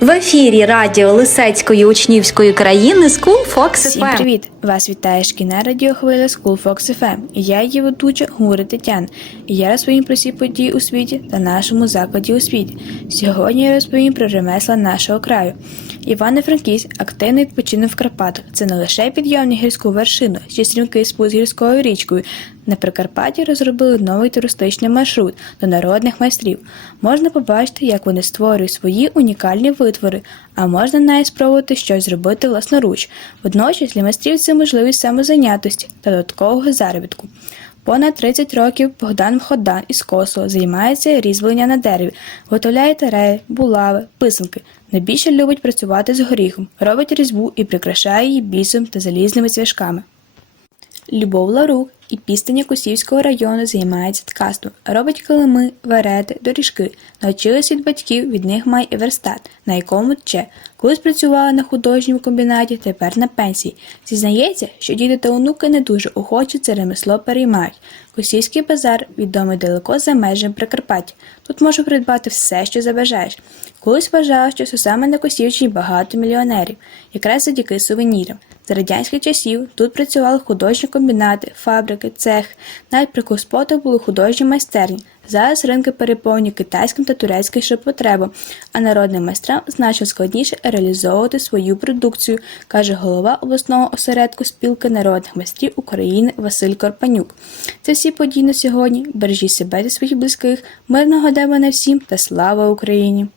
В ефірі радіо Лисецької учнівської країни School Fox Всім привіт! Вас вітає шкільна радіохвиля School Fox FM. І я її ведуча Гури Тетян. І я розповім про всі події у світі та нашому закладі у світі. Сьогодні я розповім про ремесла нашого краю. Івано-Франківськ активний відпочинок в Карпатах. Це не лише підйом на гірську вершину, ще стрімкий спуск гірською річкою. На Прикарпатті розробили новий туристичний маршрут до народних майстрів. Можна побачити, як вони створюють свої унікальні витвори, а можна навіть спробувати щось зробити власноруч. Водночас для майстрів це можливість самозайнятості та додаткового заробітку. Понад 30 років Богдан Входан із Косово займається різьбленням на дереві, виготовляє тареї, булави, писанки. Найбільше любить працювати з горіхом, робить різьбу і прикрашає її бісом та залізними цвяшками. Любов Ларук і пістиня Косівського району займається ткацтвом, робить килими, верети, доріжки. Навчилась від батьків, від них має і верстат, на якому тче. Колись працювала на художньому комбінаті, тепер на пенсії. Зізнається, що діти та онуки не дуже охоче це ремесло переймають. Косівський базар відомий далеко за межами Прикарпаття. Тут можна придбати все, що забажаєш. Колись вважала, що саме на Косівщині багато мільйонерів, якраз завдяки сувенірам. За радянських часів тут працювали художні комбінати, фабрики, цех. Навіть при господарях були художні майстерні. Зараз ринки переповнені китайським та турецьким ширпотребом, а народним майстрам значно складніше реалізовувати свою продукцію, каже голова обласного осередку спілки народних майстрів України Василь Корпанюк. Це всі події на сьогодні. Бережіть себе та своїх близьких, мирного деба на всім та слава Україні!